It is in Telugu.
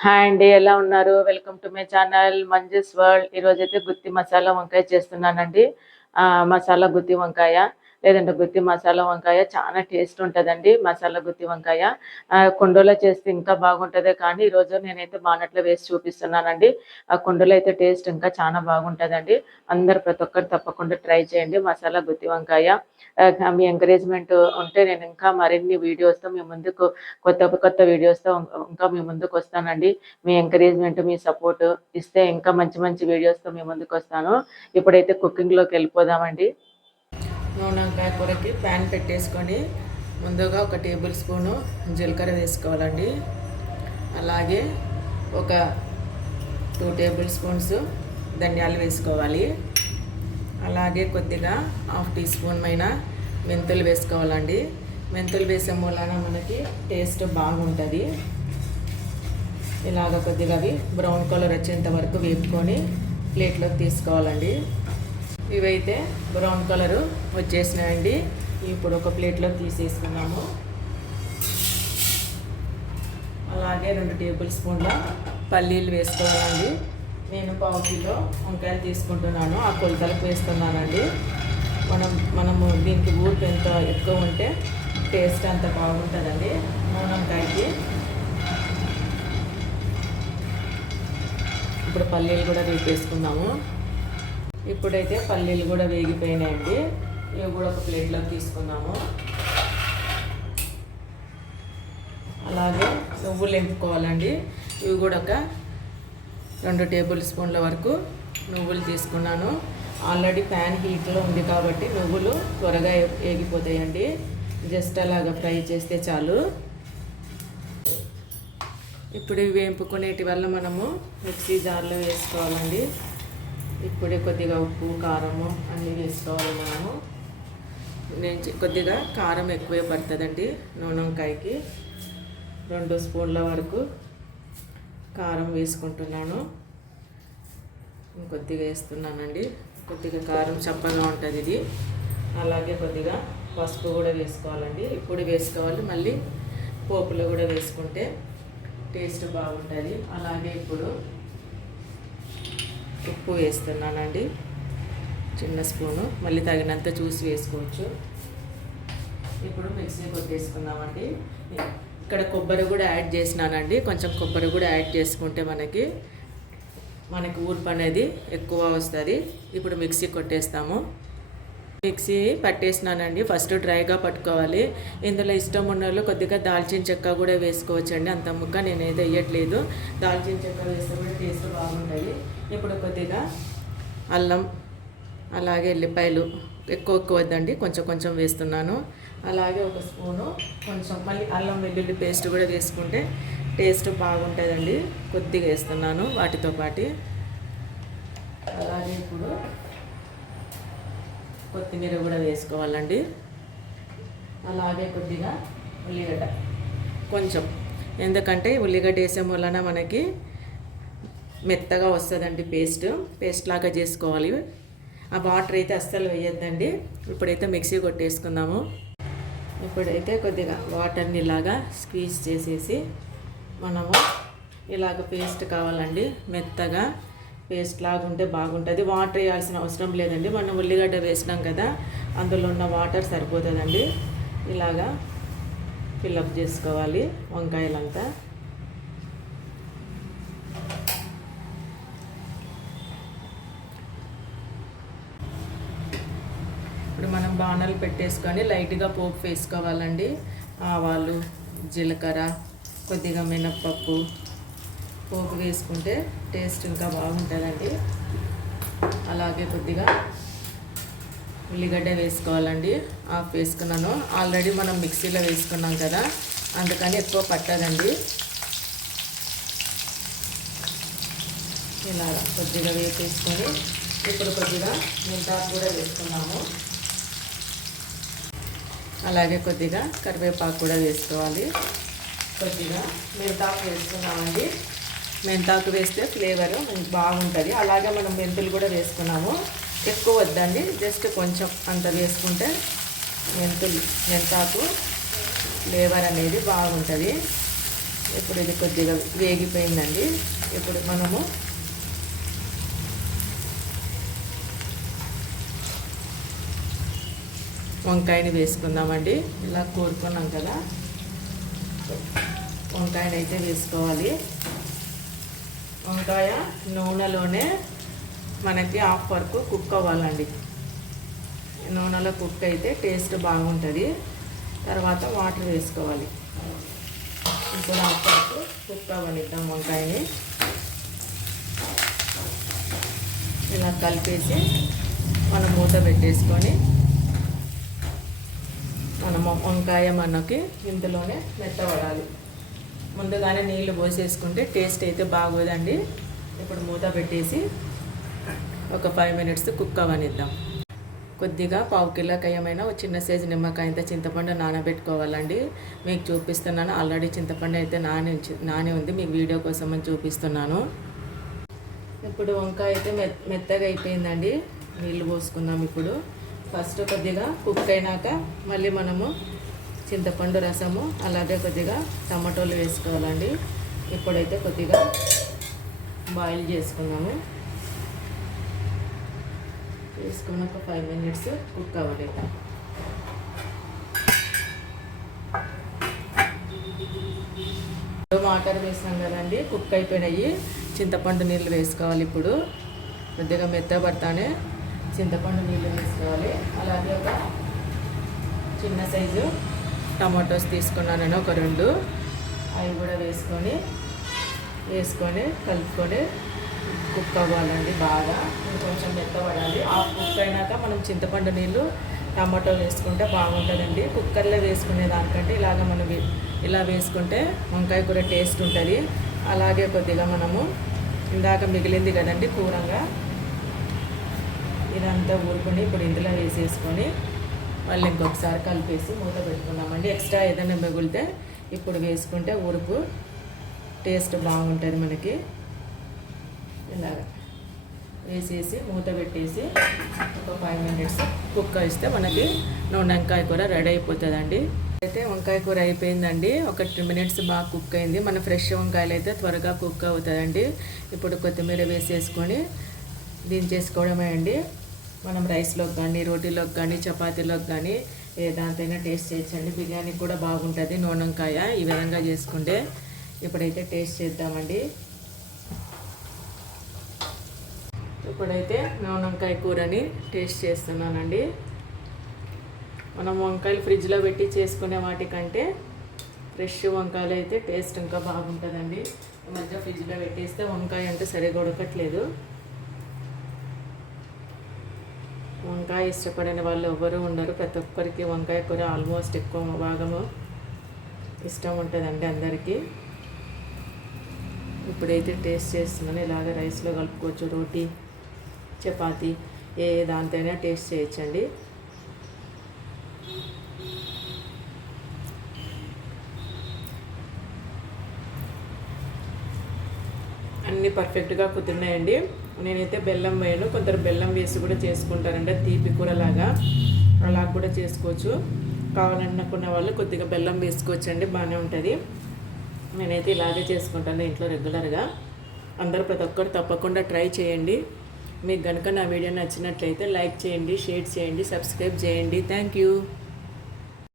హాయ్ అండి ఎలా ఉన్నారు? Welcome to my channel Manju's world ఈరోజైతే అయితే గుత్తి మసాలా వంకాయ చేస్తున్నానండి. ఆ, మసాలా గుత్తి వంకాయ. లేదంటే గుత్తి మసాలా వంకాయ చాలా టేస్ట్ ఉంటుందండి మసాలా గుత్తి వంకాయ. కుండలో చేస్తే ఇంకా బాగుంటుంది కానీ ఈరోజు నేనైతే బానట్లో వేసి చూపిస్తున్నానండి. ఆ కుండలో అయితే టేస్ట్ ఇంకా చాలా బాగుంటుందండి. అందరు ప్రతి ఒక్కరు తప్పకుండా ట్రై చేయండి మసాలా గుత్తి వంకాయ. మీ ఎంకరేజ్మెంట్ ఉంటే నేను ఇంకా మరిన్ని వీడియోస్తో మీ ముందుకు కొత్త కొత్త వీడియోస్తో ఇంకా మీ ముందుకు వస్తానండి. మీ ఎంకరేజ్మెంట్ మీ సపోర్ట్ ఇస్తే ఇంకా మంచి మంచి వీడియోస్తో మీ ముందుకు వస్తాను. ఇప్పుడైతే కుకింగ్లోకి వెళ్ళిపోదామండి. నూనె వంకాయ కూరకి ప్యాన్ పెట్టేసుకొని ముందుగా ఒక టేబుల్ స్పూను జీలకర్ర వేసుకోవాలండి. అలాగే ఒక టూ టేబుల్ స్పూన్స్ ధనియాలు వేసుకోవాలి. అలాగే కొద్దిగా హాఫ్ టీ స్పూన్ పైన మెంతులు వేసుకోవాలండి. మెంతులు వేసే మూలాన మనకి టేస్ట్ బాగుంటుంది. ఇలాగ కొద్దిగా అవి బ్రౌన్ కలర్ వచ్చేంత వరకు వేపుకొని ప్లేట్లోకి తీసుకోవాలండి. ఇవైతే బ్రౌన్ కలరు వచ్చేసినాయండి. ఇప్పుడు ఒక ప్లేట్లోకి తీసేసుకున్నాము. అలాగే రెండు టేబుల్ స్పూన్ల పల్లీలు వేసుకోవాలండి. నేను పావు కిలో వంకాయలు తీసుకుంటున్నాను. ఆ కొలతలకు వేస్తున్నానండి. మనం మనము దీనికి ఊరికి ఎంత ఎక్కువ ఉంటే టేస్ట్ అంత బాగుంటుందండి. నూనె ఇప్పుడు పల్లీలు కూడా వేపేసుకుందాము. ఇప్పుడైతే పల్లీలు కూడా వేగిపోయినాయండి. ఇవి కూడా ఒక ప్లేట్లోకి తీసుకున్నాము అలాగే నువ్వులు ఎంపుకోవాలండి ఇవి కూడా ఒక రెండు టేబుల్ స్పూన్ల వరకు నువ్వులు తీసుకున్నాను. ఆల్రెడీ ప్యాన్ హీట్లో ఉంది కాబట్టి నువ్వులు త్వరగా వేగిపోతాయండి జస్ట్ అలాగా ఫ్రై చేస్తే చాలు. ఇప్పుడు ఇవి వేపుకునేటి వల్ల మనము మిక్సీ జార్లో వేసుకోవాలండి. ఇప్పుడే కొద్దిగా ఉప్పు కారము అన్నీ వేసుకోవాలి మనము. నేను కొద్దిగా కారం ఎక్కువే పడుతుందండి నూనె వంకాయకి రెండు స్పూన్ల వరకు కారం వేసుకుంటున్నాను. కొద్దిగా వేస్తున్నానండి. కొద్దిగా కారం చప్పగా ఉంటుంది ఇది. అలాగే కొద్దిగా పసుపు కూడా వేసుకోవాలండి. ఇప్పుడు వేసుకోవాలి మళ్ళీ పోపులో కూడా వేసుకుంటే టేస్ట్ బాగుంటుంది. అలాగే ఇప్పుడు ఉప్పు వేస్తున్నానండి. చిన్న స్పూను. మళ్ళీ తగినంత చూసి వేసుకోవచ్చు. ఇప్పుడు మిక్సీ కొట్టేసుకుందామండి. ఇక్కడ కొబ్బరి కూడా యాడ్ చేసినానండి. కొంచెం కొబ్బరి కూడా యాడ్ చేసుకుంటే మనకి మనకి ఊర్పు అనేది ఎక్కువ వస్తుంది. ఇప్పుడు మిక్సీ కొట్టేస్తాము. మిక్సీ పట్టేసినానండి. ఫస్ట్ డ్రైగా పట్టుకోవాలి. ఇందులో ఇష్టం ఉన్న వాళ్ళు కొద్దిగా దాల్చిన చెక్క కూడా వేసుకోవచ్చండి. అంత ముక్క నేనైతే వేయట్లేదు. దాల్చిన చెక్క వేస్తే కూడా టేస్ట్ బాగుంటుంది. ఇప్పుడు కొద్దిగా అల్లం అలాగే ఎల్లిపాయలు ఎక్కువ ఎక్కువ వద్దండి. కొంచెం కొంచెం వేస్తున్నాను. అలాగే ఒక స్పూను కొంచెం మళ్ళీ అల్లం వెల్లుల్లి పేస్ట్ కూడా వేసుకుంటే టేస్ట్ బాగుంటుందండి. కొద్దిగా వేస్తున్నాను వాటితో పాటు. అలాగే ఇప్పుడు కొత్తిమీర కూడా వేసుకోవాలండి. అలాగే కొద్దిగా ఉల్లిగడ్డ. కొంచెం. ఎందుకంటే ఉల్లిగడ్డ వేసే వలన మనకి మెత్తగా వస్తుందండి పేస్ట్. పేస్ట్ లాగా చేసుకోవాలి. ఆ వాటర్ అయితే అస్సలు వేయొద్దండి. ఇప్పుడైతే మిక్సీ కొట్టేసుకుందాము. ఇప్పుడైతే కొద్దిగా వాటర్ని ఇలాగా స్క్వీజ్ చేసేసి మనము ఇలాగ పేస్ట్ కావాలండి. మెత్తగా పేస్ట్ లాగా ఉంటే బాగుంటుంది. వాటర్ వేయాల్సిన అవసరం లేదండి. మనం ఉల్లిగడ్డ వేసినాం కదా అందులో ఉన్న వాటర్ సరిపోతుందండి. ఇలాగా ఫిల్అప్ చేసుకోవాలి వంకాయలంతా. ఇప్పుడు మనం బాణాలు పెట్టేసుకొని లైట్గా పోపు వేసుకోవాలండి. ఆవాలు జీలకర్ర కొద్దిగా మినప్పప్పు పోపు వేసుకుంటే టేస్ట్ ఇంకా బాగుంటుందండి. అలాగే కొద్దిగా ఉల్లిగడ్డ వేసుకోవాలండి. ఆఫ్ వేసుకున్నాను. ఆల్రెడీ మనం మిక్సీలో వేసుకున్నాం కదా అందుకని ఎక్కువ పట్టదండి. ఇలా కొద్దిగా వేపేసుకొని ఇప్పుడు కొద్దిగా మింటాకు కూడా వేసుకున్నాము. అలాగే కొద్దిగా కరివేపాకు కూడా వేసుకోవాలి. కొద్దిగా మెంతాకు వేసుకున్నామండి. మెంతాకు వేస్తే ఫ్లేవర్ బాగుంటుంది. అలాగే మనం మెంతులు కూడా వేసుకున్నాము. ఎక్కువ వద్దండి. జస్ట్ కొంచెం అంత వేసుకుంటే మెంతులు మెంతాకు ఫ్లేవర్ అనేది బాగుంటుంది. ఇప్పుడు ఇది కొద్దిగా వేగిపోయిందండి. ఇప్పుడు మనము వంకాయని వేసుకుందామండి. ఇలా కోరుకున్నాం కదా. వంకాయని అయితే వేసుకోవాలి. వంకాయ నూనెలోనే మనకి హాఫ్ వరకు కుక్ అవ్వాలండి. నూనెలో కుక్ అయితే టేస్ట్ బాగుంటుంది. తర్వాత వాటర్ వేసుకోవాలి. ఇప్పుడు హాఫ్ వరకు కుక్ అవ్వనిద్దాం వంకాయని. ఇలా కలిపేసి మనం మూత పెట్టేసుకొని మనం వంకాయ మనకి ఇందులోనే మెత్తబడాలి. ముందుగానే నీళ్ళు పోసేసుకుంటే టేస్ట్ అయితే బాగోదండి. ఇప్పుడు మూత పెట్టేసి ఒక ఫైవ్ మినిట్స్ కుక్ అవ్వనిద్దాం కొద్దిగా పావు కిలోకి ఏమైనా ఒక చిన్న సైజు నిమ్మకాయ నిమ్మకాయంత చింతపండు నానబెట్టుకోవాలండి. మీకు చూపిస్తున్నాను. ఆల్రెడీ చింతపండు అయితే నాని నాని ఉంది. మీకు వీడియో కోసం అని చూపిస్తున్నాను. ఇప్పుడు వంకాయ అయితే మె మెత్తగా అయిపోయిందండి. నీళ్ళు పోసుకుందాం ఇప్పుడు. ఫస్ట్ కొద్దిగా కుక్ అయినాక మళ్ళీ మనము చింతపండు రసము అలాగే కొద్దిగా టమాటోలు వేసుకోవాలండి. ఇప్పుడైతే కొద్దిగా బాయిల్ చేసుకున్నాము. వేసుకుని ఒక ఫైవ్ మినిట్స్ కుక్ అవ్వాలి వాటర్ వేసాం కదండి కుక్ అయిపోయినాయి. చింతపండు నీళ్ళు వేసుకోవాలి ఇప్పుడు. కొద్దిగా మెత్తబడతానే చింతపండు నీళ్ళు వేసుకోవాలి. అలాగే ఒక చిన్న సైజు టమాటోస్ తీసుకున్నాను నేను ఒక రెండు. అవి కూడా వేసుకొని వేసుకొని కలుపుకొని కుక్ అవ్వాలండి బాగా. కొంచెం మెత్తపడాలి ఆ కుక్ అయినాక మనం చింతపండు నీళ్ళు టమాటో వేసుకుంటే బాగుంటుందండి. కుక్కర్లో వేసుకునే దానికంటే ఇలాగ మనం ఇలా వేసుకుంటే వంకాయ కూర టేస్ట్ ఉంటుంది. అలాగే కొద్దిగా మనము ఇందాక మిగిలింది కదండి కూరంగా. ఇదంతా ఊరుకొని ఇప్పుడు ఇందులో వేసేసుకొని మళ్ళీ ఇంకొకసారి కలిపేసి మూత పెట్టుకున్నామండి ఎక్స్ట్రా ఏదైనా మిగిలితే ఇప్పుడు వేసుకుంటే ఉడుపు టేస్ట్ బాగుంటుంది మనకి. ఇలాగ వేసేసి మూత పెట్టేసి ఒక ఫైవ్ మినిట్స్ కుక్ ఇస్తే మనకి నూనె వంకాయ కూర రెడీ అయిపోతుందండి. అయితే వంకాయ కూర అయిపోయిందండి. ఒక టూ మినిట్స్ బాగా కుక్ అయింది. మన ఫ్రెష్ వంకాయలు అయితే త్వరగా కుక్ అవుతుందండి. ఇప్పుడు కొత్తిమీర వేసేసుకొని దించేసుకోవడమే అండి. మనం రైస్లోకి కానీ రోటీలోకి కానీ చపాతీలోకి కానీ ఏ దాంతైనా టేస్ట్ చేయొచ్చండి. బిర్యానీ కూడా బాగుంటుంది. నూనెంకాయ ఈ విధంగా చేసుకుంటే ఇప్పుడైతే టేస్ట్ చేద్దామండి. ఇప్పుడైతే నూనెంకాయ కూరని టేస్ట్ చేస్తున్నానండి. మనం వంకాయలు ఫ్రిడ్జ్లో పెట్టి చేసుకునే వాటికంటే ఫ్రెష్ వంకాయలు అయితే టేస్ట్ ఇంకా బాగుంటుందండి. ఈ మధ్య ఫ్రిడ్జ్లో పెట్టేస్తే వంకాయ అంటే సరిగా ఉడకట్లేదు వంకాయ ఇష్టపడని వాళ్ళు ఎవరు ఉండరు. ప్రతి ఒక్కరికి వంకాయ కూర ఆల్మోస్ట్ ఎక్కువ భాగము ఇష్టం ఉంటుందండి అందరికీ. ఇప్పుడైతే టేస్ట్ చేస్తున్నాను. ఇలాగ రైస్లో కలుపుకోవచ్చు. రోటీ చపాతి ఏ దాంతోనే టేస్ట్ చేయొచ్చండి. అన్నీ పర్ఫెక్ట్గా కుదిరినాయండి. నేనైతే బెల్లం వేయను. కొందరు బెల్లం వేసి కూడా చేసుకుంటారంటే తీపి కూరలాగా. అలా కూడా చేసుకోవచ్చు. కావాలనుకున్న వాళ్ళు కొద్దిగా బెల్లం వేసుకోవచ్చండి బాగానే ఉంటుంది. నేనైతే ఇలాగే చేసుకుంటాను ఇంట్లో రెగ్యులర్గా. అందరూ ప్రతి ఒక్కరు తప్పకుండా ట్రై చేయండి. మీకు కనుక నా వీడియో నచ్చినట్లయితే లైక్ చేయండి షేర్ చేయండి సబ్స్క్రైబ్ చేయండి. Thank you.